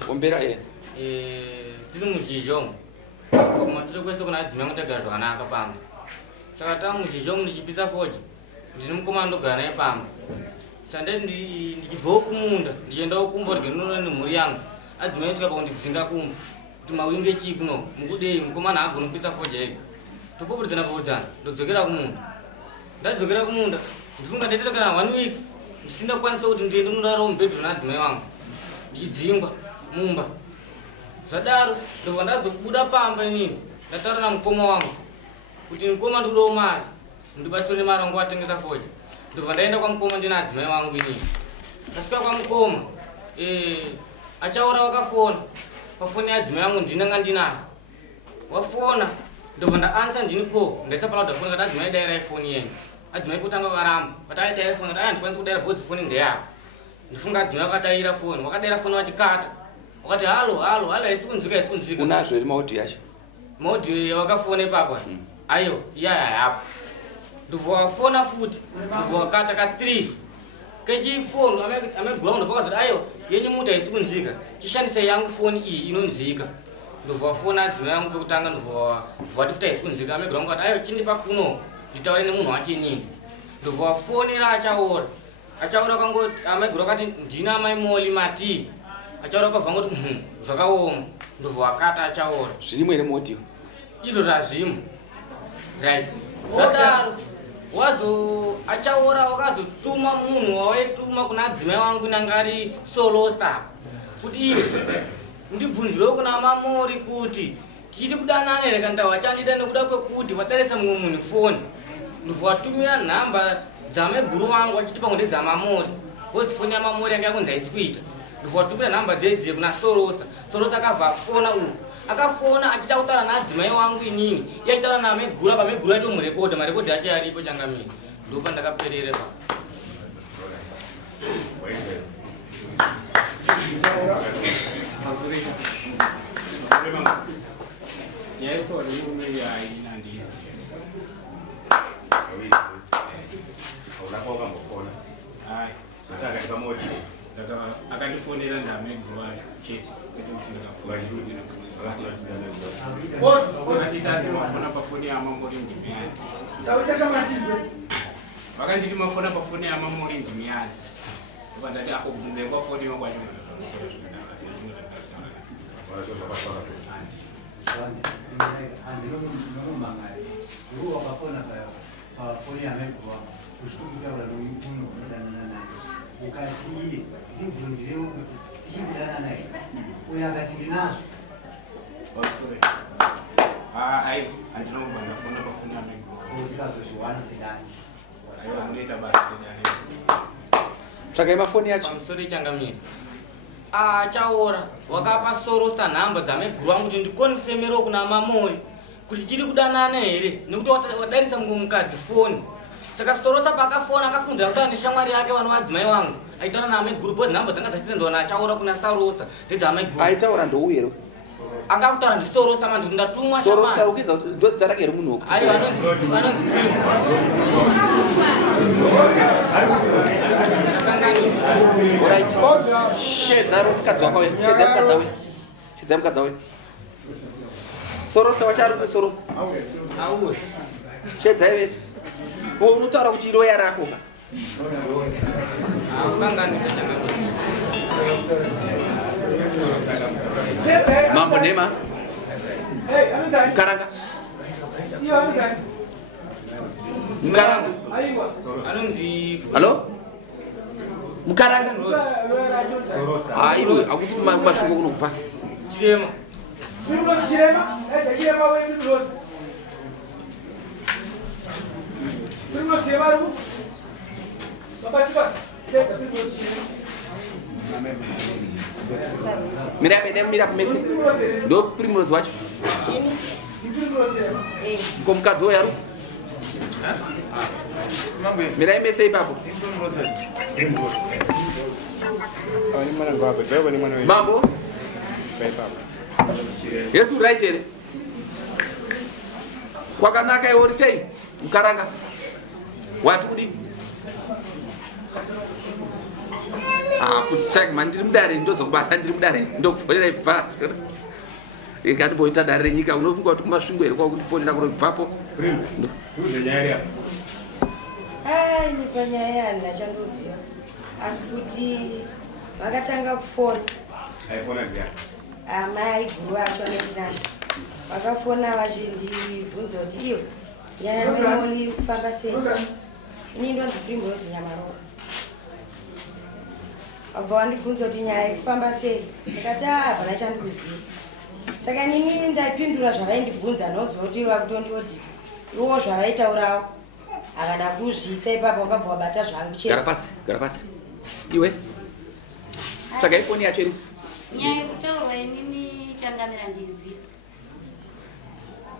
changamira. Ombera tiri muzhizhomo. Koma tiri kwese kuna adzimai mutagara zvakanaka pamba. Saka tava muzhizhomo ndichipisa Fodya. Ndine mukoma ndogara naye pamba. Sande ndichibvawo kumunda ndichiendawo kumba kuti ndinoona nemhuri yangu. Adzimai svika pakundidzinga kumba. Kuti mawinge chii kuno mukudei mukomana agonopisa Fodya ega. Topopuridzana ndodzokera kumunda. Ndadzokera kumunda ndifunga ndaita kana 1 week ndisina kwanisa kuti ndiende murara mubhedhu naadzimai wangu. Ndichidzingwa Mumba. Zvadaro ndobva ndazobuda pamba inini ndataura namukoma wangu kuti mukoma ndikudawo mari ndibatsire mari wangu atengesa Fodya. Ndobva ndaenda kwamukoma ndina adzimai wangu inini. Ndasvika kwamukoma achaura wakafona pafoni yadzimai yangu ndinanga ndinayo. Wafona ndobva ndaansa ndini ko ndaisa pana kuti foni kati adzimai dairai foni yenyu. Adzimai kutanga karamba kati aidairai foni kati handikwanisi kudaira bhozi foni ndeyako. Ndifunga adzimai wakadaira foni wakadaira foni wachikata. Wakati halo haisi kunzika. Unazvo iri maudhi yacho? Maudhi wakafona ipapo. Ayo iyaya yapo. Ndobva wafona futi ndobva wakata ka 3. Kechifoni ameground pakazoti ayo yenyu muti haisi kunzika. Tishandisa yangu foni iyi inonzika. Ndobva wafona adzimai yangu pekutanga ndobva wati futi haisi kunzika. Ameground kati ayo chindipa kuno nditaure nemunhu wacho inini. Ndobva wafonera achaura kangoti ameground kati ndina mai moli mati. Achaura kwabva ngoti zvakaoma. Ndobva wakata achaura. Zvirimo ere motivo? Izvo zvazvimo. Right. Zvadaro achaura wakazotuma munhu wawaituma kuna adzimai wangu nangari solo star. Kuti ndibvunzirewo kuna mamori kuti tiri kudanana here kana wachandida nekuda kwekuti wadarisa mumwe munhu foni. Ndobva watumira nhamba dzameguru wangu achiti pamwe ndedzamamori. Bhozi foni yamamori yanga yakunzi haisi kuita. Ndobva watumira nhamba dzedze kuna sorosta. Sorosta akabva afona uku. Akafona achita kutaura naadzimai wangu inini. Iye achitaura nameguru pameguru aito murekodha. Marekodha acho aripo changamira. Ndopa ndakaperere pa. Akandifonera ndameguru wacho chete kuti ndakafona. Vakanditi mafona pafoni yamamori ndimiyani. Vakanditi mafona pafoni yamamori ndimiyani. Ndati akubvunze kwafoni yokwacho. Ukasiye ndibvunzirewo kuti tichibirana naye uyo akati ndinazvo. Aivo handinobva ndafona pafoni yameguru. Tikazozviwana sedani. Aivo anoita basa redani. Tsvakai mafoni yacho. Pamusoro changamira. Achaura wakapa sorosta nhamba dzameguru wangu kuti ndikonfemero kuna mamori kuti chiri kudanana here nekuti wadarisa mumwe mukadzi foni. Saka sorosta pakafona akafundzira kutaura neshamwari yake vano vadzimai wangu. Aitaura naameguru bhozi nhamba dzanga dzachitendwa achaura kuna sarosta ndedzameguru. Aitaura ndouye. Angakutaura ndisorosta manje kuti ndatumwa shamwari. Sorosta ukiza ndozita rake remunhu wokuti. Ayo anonzi Alright. Shedza mukadzi wako we. Shedza mukadzi wawe. Sorosta wachari kune sorosta. Auwe. Shedza vese. Unotaura kuti iroya rako. Kanganisa changamira. Mambo nema. Karanga. Karanga. Anonzi Hello? Mukaranga. Aiwe akuti mashuko kunobva. Chirema. Chirema wewe Mira kumese. Ndo primrose wacho. Chini. Komukadzi woyaro. Mira imese ipapo. Mambo. Yesu right here. Kwakanaka iwe urisei Mukaranga. Watu kudi. kutsaka mani ndiri mudare ndozokubata ndiri mudare ndokufonera ibva ikatiboita dare renyika unofunga kuti kumasvingo here kwakufonera kurobvapo ni panyaya handina chandoziva asi kuti vakatanga kufona mai aiguru acho anaitinasha vakafona vachindibvunza kuti ivo nyaya yamainoni kufamba sei ini ndonzi primrose nyamarova vabva vandibvunza kuti nyaya yekufamba sei ndikati hapana chandikuziva saka inini ndaipindura zvavaindibvunza noziva kuti vakutondiodhita iwo zvavaitaurawo akada kuzviisa ipapo wakabva wabata zvangu chete. Gara pasi iwe tsvaga ifoni yacho iri nyaya yekutaurwa inini changamira ndiziva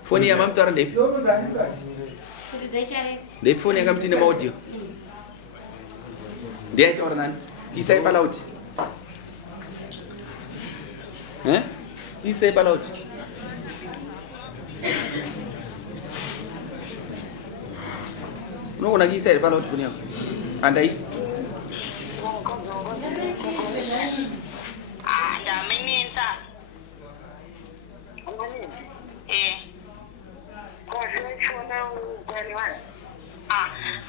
foni yamamutaura ndeipi ndeipi foni yanga mutine maaudio ndiyaitaura nani isai palauti isai palauti unogona kuisa here palauti foni yako andaisi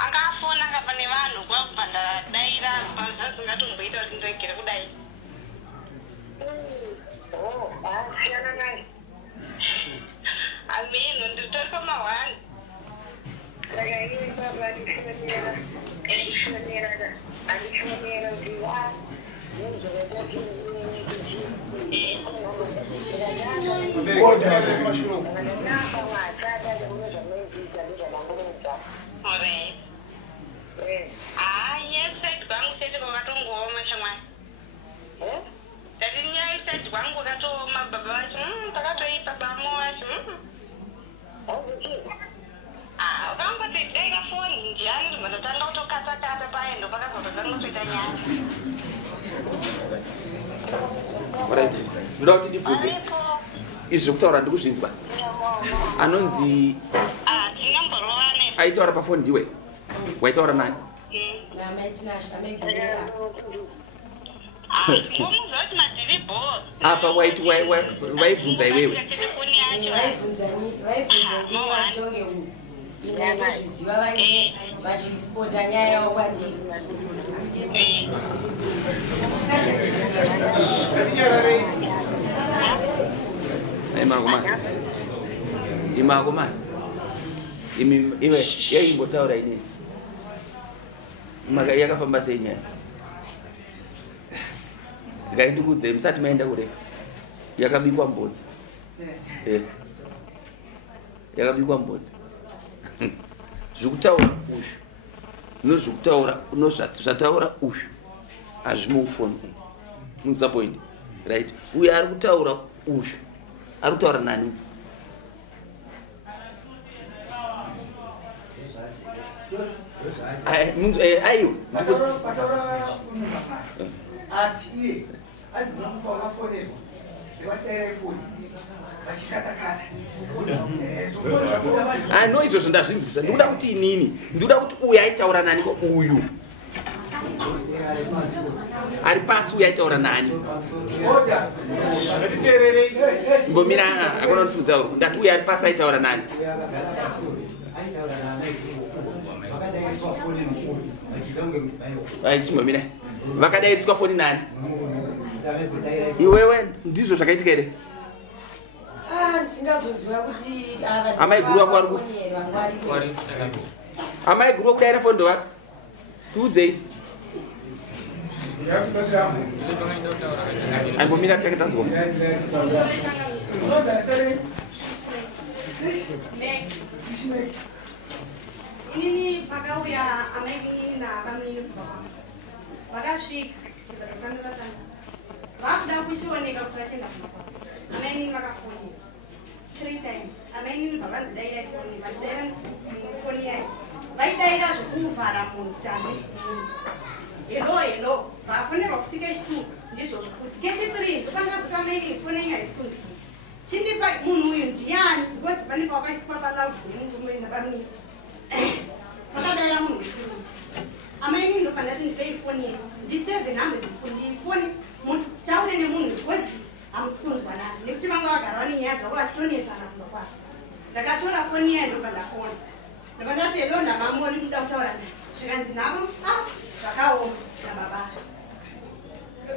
angafona ngapa nevanhu kwakubvanda daira pazazingatomboita kuti ndoigere kudai siyana naye ameno ndiritori pamahwani saka ini baba andifonera andifonera kuti right ndoda kuti ndibvunze izvi kutaura ndikuzvinzwa anonzi aitaura pafoni ndiwe waitaura nani apa waibvunza iwewe inatozviziva vane vachispota nyaya yavo kwandiri imakomana iwe yaimbotaura inini maka yakafamba sei nyaya ngaindikudzei musati maenda kurefu yakabikwa mbodzi yakabikwa mbodzi zvikutaura uyu nozvikutaura zvataura uyu hazvimufoni musapoindi right uyu ari kutaura uyu ari kutaura nani aiyo ati iye adzina kupa wakafonerwa ndevatayira ifoni vachikatakata no izvozvo ndazvinzwisa ndikuda kuti inini ndikuda kuti uyu aitaura nani ko uyu ari pasi uyu aitaura nani ngomira akona kusimudza ndati uyu ari pasi aitaura nani aichingomira vakadairiswa foni nani iwewe ndizvo zvakaitika here ndisingazoziva kuti amaiguru wako ari amaiguru wakudaira foni ndovapi tiudzei aimbomira take tanzwa inini pakauya amainini nabamini vakasvika vakuda kuchioneka kuti vachenda kumapapa amainini vakafonera 3 times amainini bvavanzi daira foni vachidaira foni yayo vaidaira zvokuvhara munhu kuti handisi kuunza helo vafonerwa futi kechi2 ndizvozvo futi kechi3 ndokangazoti amainini foni yenyu haisi kunzi chindipa munhu uyu ndiani because pane pawakaiswa palaudi munhu umwe ndakamisa vakadaira munhu wechirume amainini ndopandati ndipei foni yenyu ndi700 foni yendo pandafona ndakati hello ndamamoli muda kutaura zvikanzi nhavo zvakaoma nababa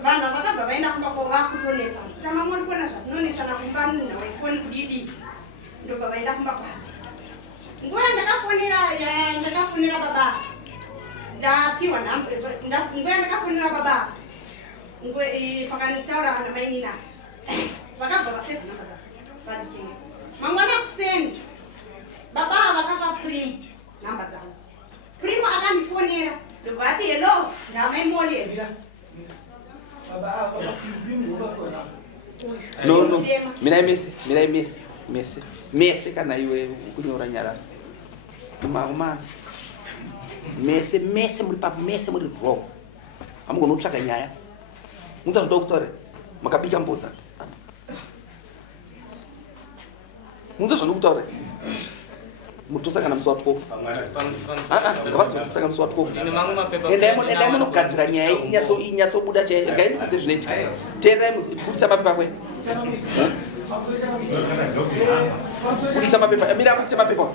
vanhu vakabva vaenda kumba kwavo vakutonetsa tamamoni kuona zvatinonetsana kumba munhu waifoni kudidi ndobva vaenda kumba kwavo nguva ndakafonera baba ndapiwa nhambo nguva ndakafonera baba pakanitaura vana mainina vakabva vaseva nhamba vadzichengeta mangwana kuseni baba vakapa prim nhamba dzavo primo akandifonera ndobva ati hello ndamaimolera no mese kana iwe kunyora nyara kumana mese muri papo mese muri wrong amugona kutsvaka nyaya munza zvadokutore makabika mbudza munza zvandokutaura mutosangana musi watwopo ngavatosangana musi watwopo endai munogadzira nyaya inyatsobuda ngaindikudze zvinoitika teerai budisa mapepa pakwe budisa mapepa mira budisa mapepa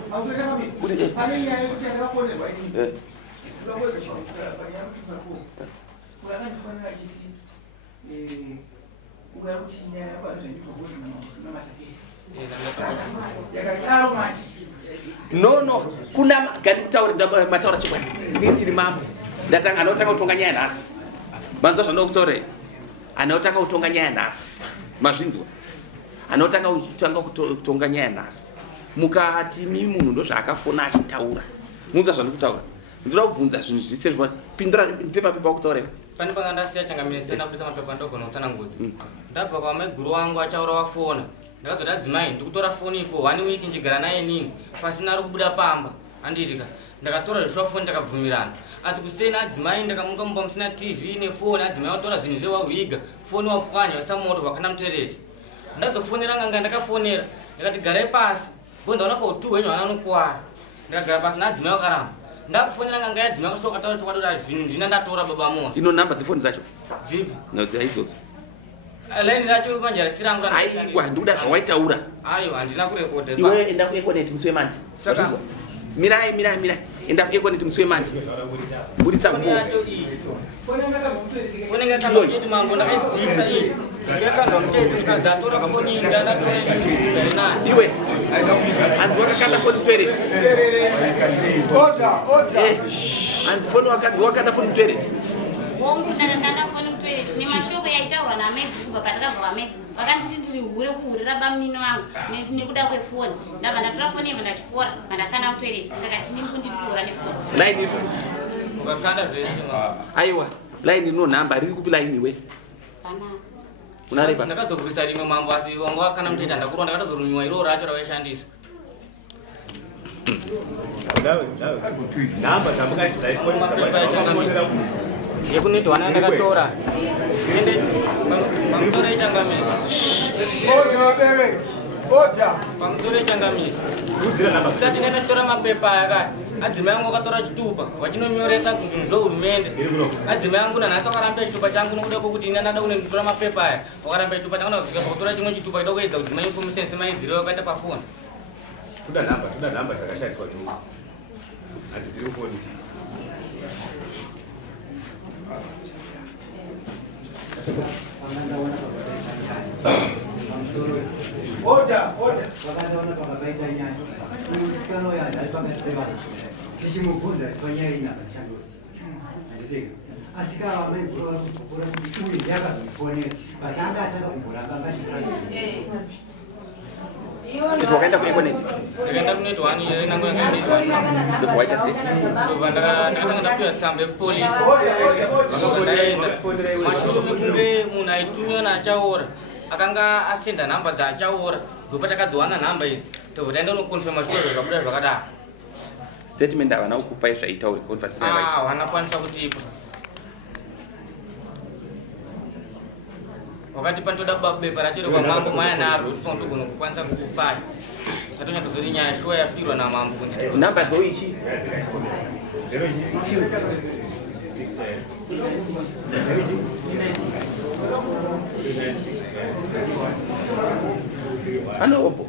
no kuna gani kutaura mataura chikwadi ndiri mambo ndatanga anotanga kutonga nyaya nhasi manzwa zvandokutore anotanga kutonga nyaya nhasi mazvinzwa anotanga kutonga nyaya nhasi mukati munhu ndozvaakafona achitaura munzwa zvandokutaura ndoda kubvunza zvinhu zvise pindura pepa wakutaurewa pane panga ndasiya changamire ndabudisa mapepa ndogona kutsanangudza ndabva kwamai guru wangu achaura wafona ndakazoti adzimai ndikutora foni iko 1 week nchigara naye nini pasina ari kubuda pamba andiitika ndakatora zvishwa foni ndakabvumirana asi kuseni adzimai ndakamuka mumba musina tv nefoni adzimai watora zvinhu zvewawiga foni wapwanya wasamoto wakana mutereti ndazofonera nganga ndakafonera ndakati garai pasi bondaona pa2 wenyu vana nokuwara ndakagara pasi naadzimai wakaramba ndakufonera nganga yadzimai akashoka taura chokwadi zvinhu ndina ndatora baba moti ino namba dzefoni dzacho dzipi idzodzo laini racho manjarisi rangu aiwa ndikuda zvawaitaura aiwa handina kurekodha iwe enda kuekoneti musi wemandi mirai enda kuekoneti musi wemandi budisa fonenga kandoti mangu ndakaidzisa iyi ndakanda mutete ndikazatora foni ndanatora nani iwe hanzi wakakanda foni toilet hanzi foni wakanda foni toilet wongu ndakakanda foni mutoilet nemashoko yaitaurwa namegrupa patakabva kwamegrupa vakanditi ndiri hure kuhurira bamnini wangu nekuda kwefoni ndabva ndatora foni yebva ndachipora vandakanda mutoilet ndakati ndikundipora nefoni laini iri ukakanda zvese aiwa laini ino nhamba riri kupi laini iwe unareba ndakazovhurisa rimwe mambo asi wangu wakana mutoita ndakurwa ndakatozorunyiwa iroro racho ravaishandisa yekunetwana ndakatora ende pamusoro ichangamiri pamusoro ichangamiri isati ndakatora mapepa aya adzimai angu akatora chitupa vachinomyoresa zvinhu zvehurumende adzimai angu nanhasi wakarambira chitupa changu nokuda kwokuti ina ndada kune nditora mapepa aya wakarambira chitupa changu ndakuzvika pakutora chimwe chitupa ida kuedza kudzimai information semaidziro wakaita pafoni toda nhamba dzakashandiswa dzo hati dziri kufoni wakaenda kuekoneti ndikaenda kuneti wani nangu waita sei ndobva ndakatanga ndapiwa tsamba yekupolisi vakabva ndaenda mashure mekunge munhu aitumiwa naachaora akanga asenda nhamba dzaachaora ndopa takadziwana nhamba idzi tobva taenda unokonfirma shure zvabuda zvakadaro statement havana kukupai zvaitauri havanakwanisa kutipa wakati pantoda bepa rachiri kwamambo maya naro kuti pandogona kukwanisa kukupai tatonyatozoti nyaya shuwa yapirwa namambo kunzi namba dzoichi anopo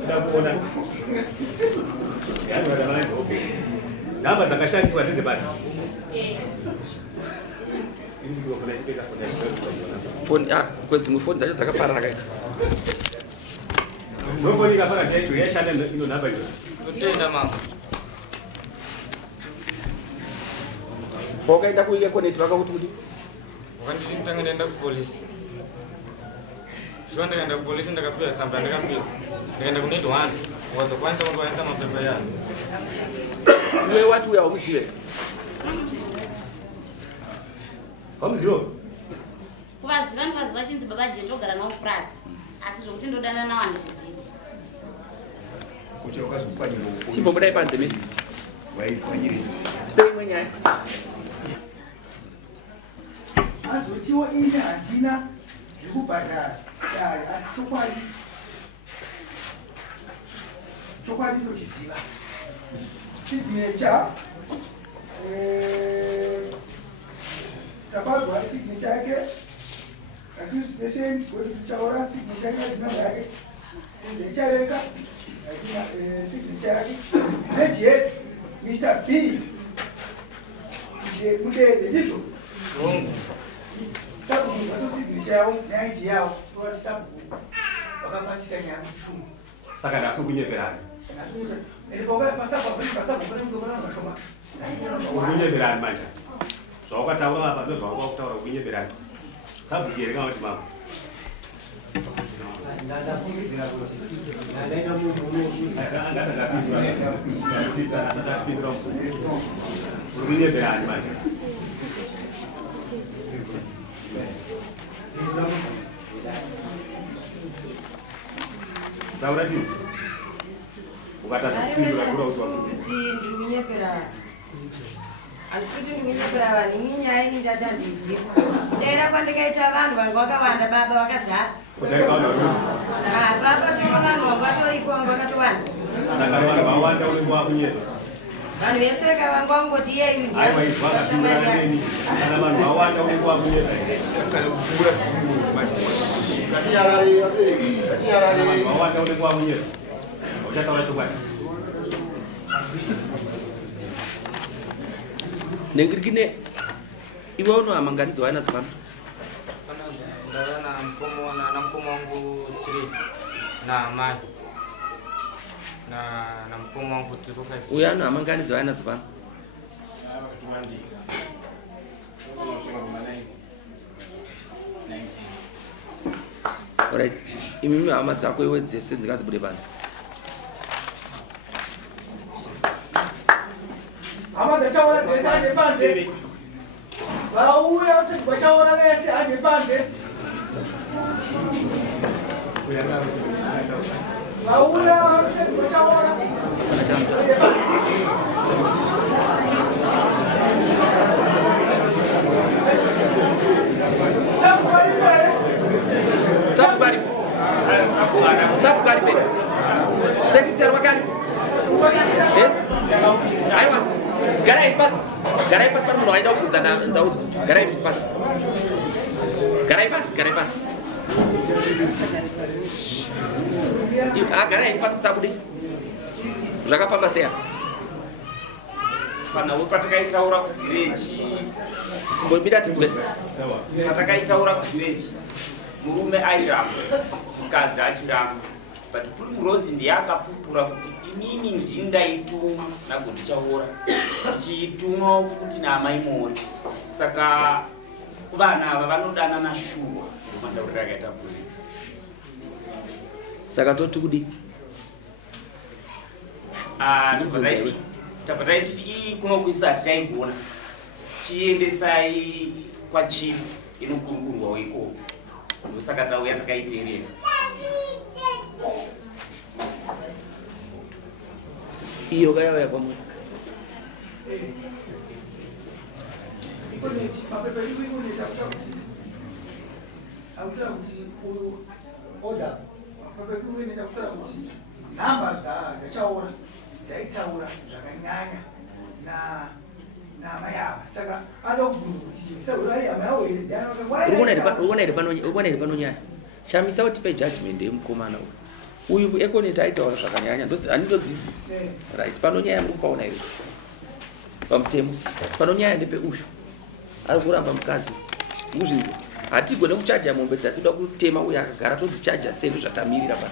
Tunakuona. Yaani wadamani okay. Namba zakashandiswa ndize bado. Phone kwezi mufoni zacho dzakaparara kaidzi. Mufoni kapaka taitu yashanda ino namba iyo. Kutenda mama. Wakaenda kuike connect vakakuti kuti Wakanditanga ndaenda ku police. Shonda ndaenda ku police ndakapiwa tsamba ndakambiwa. Ndaenda ku need one. Wazokwanisa kuwanisa mapepa yangu. iwe watu uya umuzive. Wamuzivo? Kuvaziva ndikaziva chinzi baba je ndogara nawo plus. Asi zvokuti ndodana nawo handizvizivi. Kuchoka zvikwanyiro ufundi. Chimbomudai panze misi. Waikwanyire. Tei imwe nyaya. Azotiwa ine handina zvekubhadhara. Asi chokwadi tochiziva. Signature. Tabagwa signature yake. Accused patient wetuchaora signature yake namba yake. Since ichareka signature yake. Neji yetu Mr. B. Mudede ndizvo. Sabu vaso signature yao naiti yao. Kwa sabu wakapasisa nyama shumu. Saka nasu kunyeperani. Kunyeperani manje. Zvawakataura apa ndo zvawakutaura kunyeperani. Sabvigere kana kuti mama. Kunyeperani manje. Taura chii? Ukatadza kupindura kura kuti ndiri kunyepera handisi kuti ndiri kunyepera vanhu ini nyaya ini ndati handiziva daira kwandikaita vanhu vangu vakawanda baba vakazara baba toro vanhu vangu vatoripo vangu vakatowanda saka vanhu vawanda unenge wakunyepa vanhu vese veka vangu vangoti iyeyu ndiashamari yake kana vanhu vawanda unenge wakunyepa vawanda unenge wakunyepa uchataura chokwadi nengirikine iwe unohamanganidzo wainazo pano ndana mkomo wangu 3 na mai na mkomo wangu 3 uyo anohamanganidzo wainazo pano alright imimi hama dzako iwe dzese dzingadzibude panze hama dzachaona dzese ane panze vauya kuti vachaona vese ane panze vauya kuti vachaona sabu kari pe sekretari wakari aiwa garai pas pano munhu waida kubvunza ndaudzwa garai pas garai pas musabude zvakafamba seya panawe patakaitaura kuvhireji ngombida tinzwe patakaitaura kuvhireji murume airamba mukadzi achiramba but kuri murozi ndiye akapupura kuti inini ndindaituma nagondichaora ndichiituma futi naamai mori saka vana ava vanodana nashuwa ndomandaurira akaita kuri saka toti kudi tabva taiti ii kunokuisa hatichaigona chiendesai kwachifu inokurukurwawo ikoko ndosaka tauya takaiterera iyo kayauya kwamwe nhamba dzachaona dzaitaura zvakanyanya namai ava saka ada kubvunza kuti uri pano nyaya shamisa kuti pe judgment yemukomana uyu uyu ekoneti aitaura zvakanyanya handindodzizi right panonyaya muri kupaona here pamutemo panonyaya ndepeuyu ari kuramba mukadzi muzvinzi hatigone kuchaja mombe dzati toda kutema uyu akagara todzichaja sendo zvatamirira pa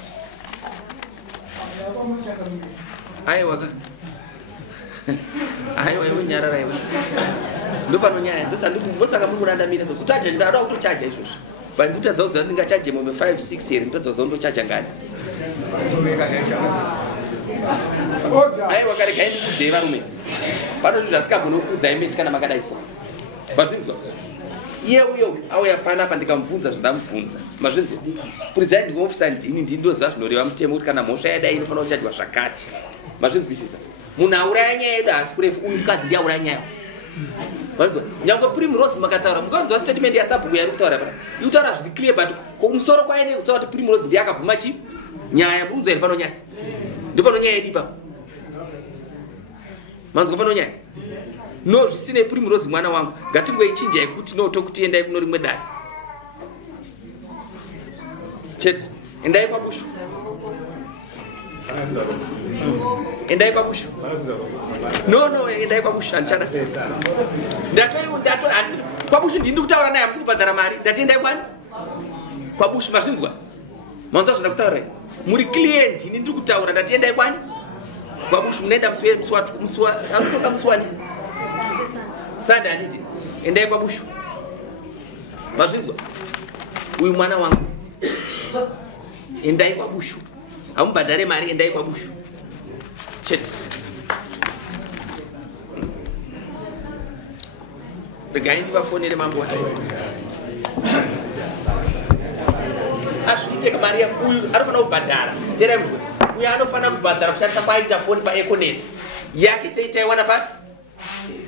aiwaka aiwa iwe nyarara iwe ndopanonyaya ndosaka muri kunandamira so kutacha ndada kutochaja izvozvo banditadza kuziva ndingachaje mombe 5 6 here ndotadza kuziva ndochaja ngani aiwa kare kaendi kudzei varume panoti zvasikagone kukudzai mesi kana makadai so mazvinzwa iye uyo auya panapa ndikamubvunza zvandamubvunza mazvinzwa presiding officer ndini ndindoziva zvinoreva mutemo kuti kana mhosva yadai inofanira kuchajwa zvakati mazvinzwisisa munhu auraya nyaya yedu hasi kurefu uyu mukadzi ndiauraya nyaya mazvinzwa nyange Primrose makataura mukanzwa statement yasabhuku yari kutaura pana ikutaura zviri clear but kumusoro kwaine kutaura kuti Primrose ndiye akabvuma chi nyaya murunzo here panonyaya ndopanonyaya yedu ipapo manzwa panonyaya no zvisinei Primrose mwana wangu ngatingoichinjai kuti no tokutiendai kuno rimwe dai chete endai pabushu endai pabushu no endai pabushu handichada pabushu ndini kutaura naye hamsi kubhadhara mari ndatiendai kwani pabushu mazvinzwa manzwa zvanda kutaurai muri client ini ndiri kutaura ndatiendai kwani pabushu munoenda anotoka muswani sande handiti endai pabushu mazvinzwa uyu mwana wangu endai pabushu hamubhadhare mari endai pabushu chete regai ndivafonere mambo azviiteka mari uyu anofanira kubhadhara terai kuti uyu anofanira kubhadhara kushandisa kwaita foni paeconet yake seitaiwana pa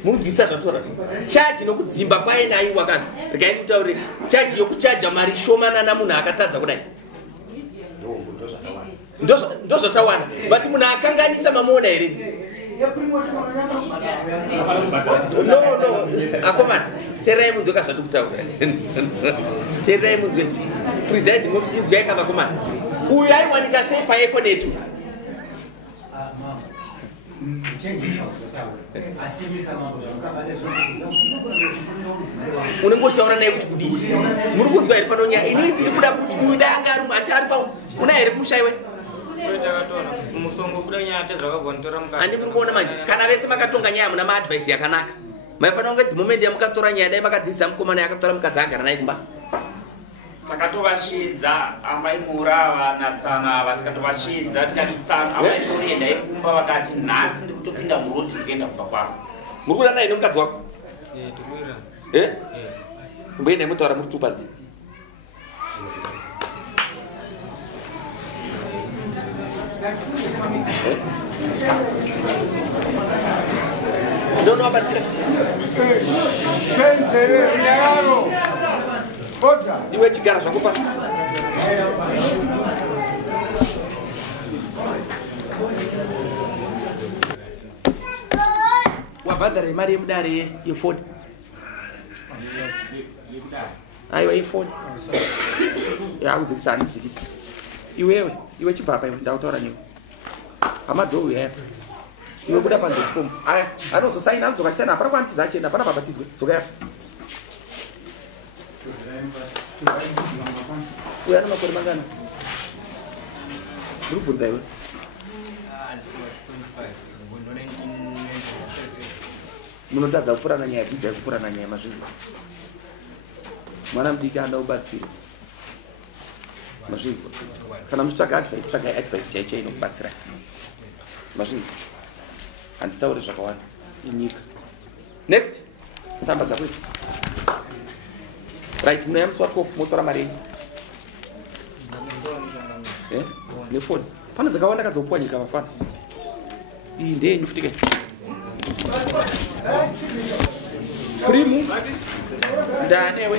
munzwisa zvatoora chaji nokudzimba kwaenai wakati regai kutaurire chaji yokuchaja mari shomanana munhu akatadza kudai ndozvatawana but munhu akanganisa mamuona here no akomana terai munzwe kazvati kutaura terai munzwe ti presiding office inzwa yakavakomana uyu aiwanika sei paeconet unongotaura naye kuti kudii muri kunzwa here panonyaya inini tiri kuda kuti uyu dai anga ari muhatari pa una here kumushayiwe handi muri kuona manje kana vese makatonga nyaya muna maadvhaisi yakanaka maifanira kunge the moment yamukatora nyaya dai makadzidzisa mukomana yakatora mukadzi agara naye kumba takatovashidza ambaimura vanatsanga vakatovashidza tikati tsanga ambaimuriendai kumba vakati nhasi ndi kutopinda muroti ndikuenda kumba kwavo muri kuda naye nemukadzi wako kumboendai mutaura muri tupadzi ndonovabatsira iwe chigara zvako pasi wabhadhara mari yemudare yefodya aiwa yefodya audzikisa handidzikisi iwe chibhapa iwe ndautaura newe hama dzouya yapa iwe buda panze chikomba aya anozosaina anodzoka chisana hapana kwanitiza achenda hapana babatizwe dzoka yafa uyo ana makore mangana muri kubvunza iwe munotadza kupurana nyaya dzidzai kupurana nyaya mazvinhu mwana mudiki anda ubatsire mazvinzwa kana muchitsvaga advice tsvagai advice chaicho inokubatsirai mazvinzwa handitaure zvakawanda inyika next tsamba dzakwedzi right munoya musi wa12 motora mari yenyu nefoni pane dzakawanda kadzopuwa nyika vafana iyi ndeyenyu futi kai primu ndanewe